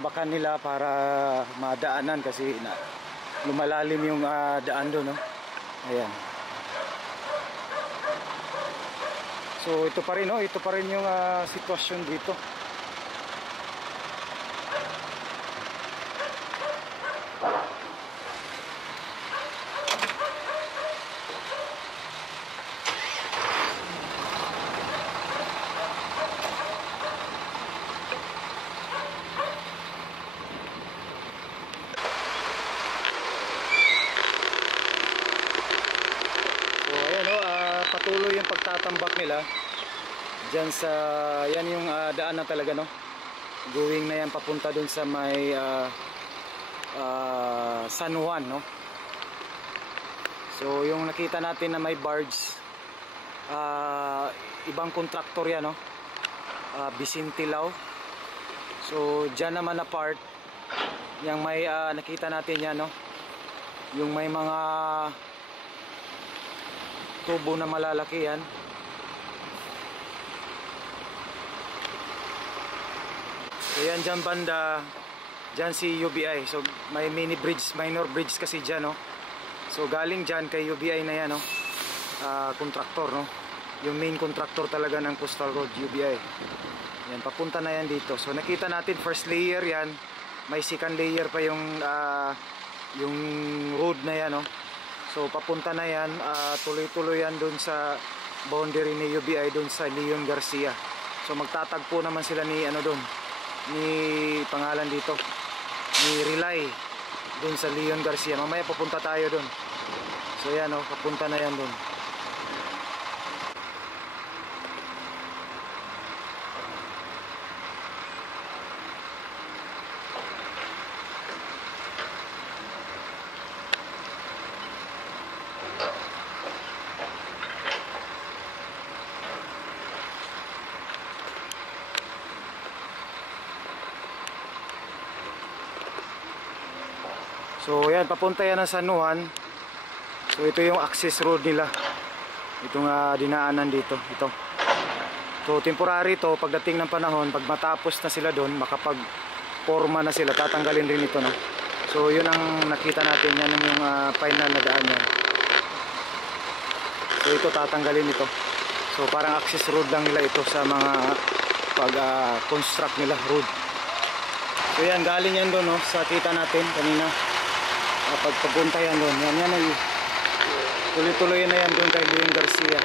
tatakbakan nila para madaanan kasi lumalalim yung daan doon, no? Ayan. So ito pa rin, no? Ito pa rin yung sitwasyon dito. Patuloy yung pagtatambak nila dyan sa, yan yung daan na talaga, no? Going na yan papunta dun sa may San Juan, no? So yung nakita natin na may barge, ibang kontraktor yan, no? Vicente Lau. So dyan naman na part yung may nakita natin yan, no? Yung may mga tubo na malalaki yan. So yan dyan banda, dyan si UBI. So may mini bridge, minor bridge kasi dyan, no? So galing dyan kay UBI na yan, no? Kontraktor, no? Yung main kontraktor talaga ng Coastal Road, UBI. Yan, papunta na yan dito. So nakita natin first layer yan. May second layer pa yung road na yan, no? So papunta na yan, tuloy-tuloy yan dun sa boundary ni UBI dun sa Leon Garcia. So magtatagpo naman sila ni dun, ni pangalan dito, ni Relay dun sa Leon Garcia. Mamaya papunta tayo dun. So yan, papunta na yan dun. So yan, papunta yan ng San Juan. So ito yung access road nila. Itong dinaanan dito. Ito. So temporary to, pagdating ng panahon, pag matapos na sila doon, makapag-forma na sila, tatanggalin rin ito, no? So yun ang nakita natin, yan yung final na daan yan. So ito tatanggalin ito. So parang access road lang nila ito sa mga pag-construct nila road. So yan, galing yan doon, no? Sa kita natin kanina. Pagpapunta yan doon, yan ay tuloy-tuloy na yan doon kay Leon Garcia.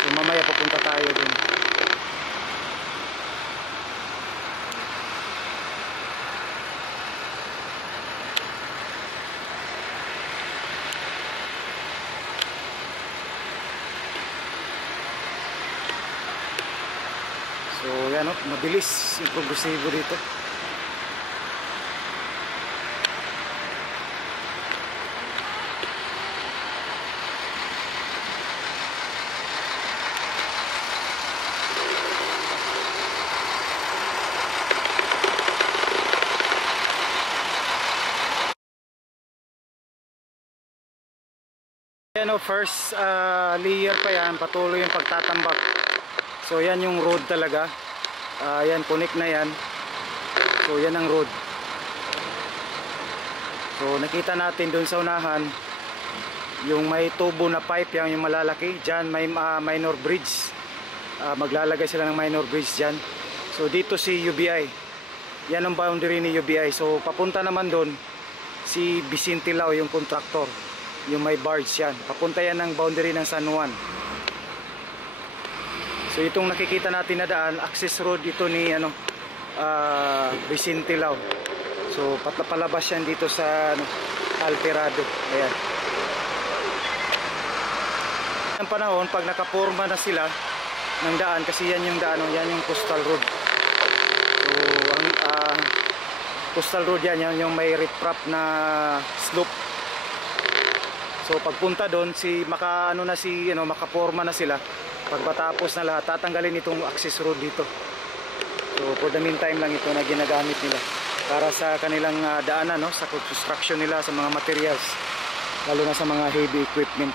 So mamaya papunta tayo doon. So yan, mabilis yung progresibo dito. Yan, first layer pa yan, patuloy yung pagtatambak. So yan yung road talaga. Yan, connect na yan. So yan ang road. So nakita natin dun sa unahan yung may tubo na pipe, yan yung malalaki. Diyan may minor bridge. Maglalagay sila ng minor bridge dyan. So dito si UBI. Yan ang boundary ni UBI. So papunta naman dun si Vicente Lau, yung contractor. Yung may barge yan. Papunta yan ng boundary ng San Juan. So itong nakikita natin na daan, access road ito ni Vicente Lau. So palabas yan dito sa Alperado. Ayan. Ang panahon pag nakaporma na sila ng daan, kasi yan yung daan, yan yung coastal road. So ang coastal road yan yung may riprap na slope. So pagpunta doon, makaporma na sila. Pag matapos na lahat, tatanggalin itong access road dito. So for the meantime lang ito na ginagamit nila para sa kanilang daanan, sa construction nila, sa mga materials, lalo na sa mga heavy equipment.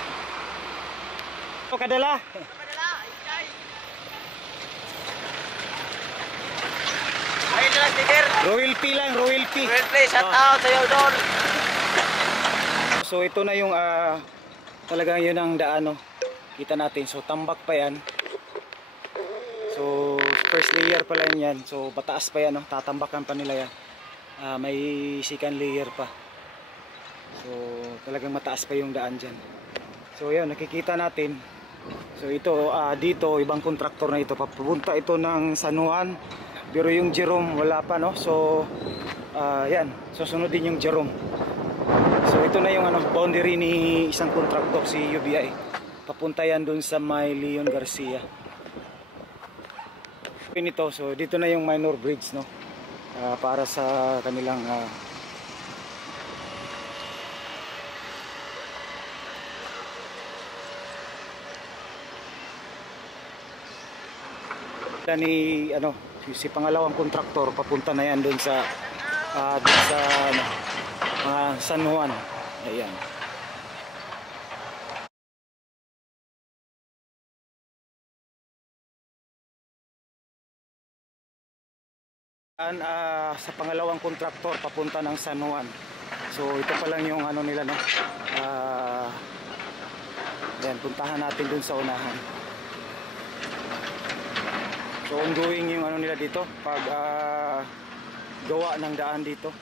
So kadala. Ay, dala sticker. Royalty lang, royalty. Royalty, shout out sa iyo doon. So ito na yung talagang yun ang daan, no? Kita natin. So tambak pa yan. So first layer pa lang yan. So pataas pa yan, no? Tatambakan pa nila yan. May second layer pa. So talagang mataas pa yung daan dyan. So yan, nakikita natin. So ito, dito, ibang kontraktor na ito. Papunta ito ng San Juan. Pero yung Jerome wala pa, no? So yan, susunod din yung Jerome. So ito na yung boundary ni isang kontraktor, si UBI. Papunta yan dun sa may Leon Garcia. Ito, so dito na yung minor bridge, no? Para sa kanilang ni si pangalawang kontraktor, papunta na yan dun sa San Juan. Ayan. Sa pangalawang kontraktor papunta ng San Juan. So ito pa lang yung nila, no? Ayan, puntahan natin dun sa unahan. So ongoing yung nila dito pag gawa ng daan dito.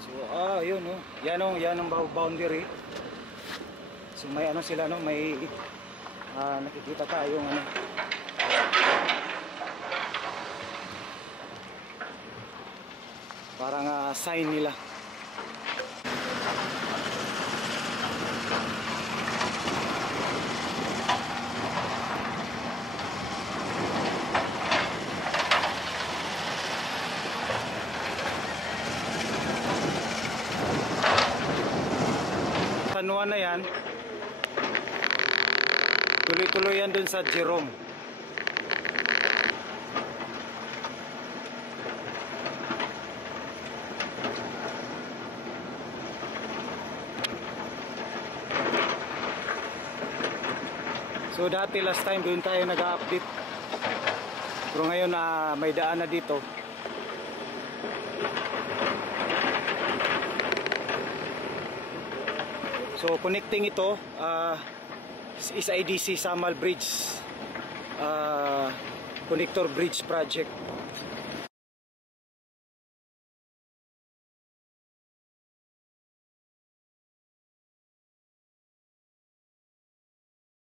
So yun, no. Yan ang boundary. So may sila, no, may nakikita tayong parang sign nila. San Juan na yan. Tuloy-tuloy yan dun sa Jerome. So dati last time doon tayo nag-update. Pero ngayon may daan na dito. So connecting ito is IDC Samal Bridge Connector Bridge Project.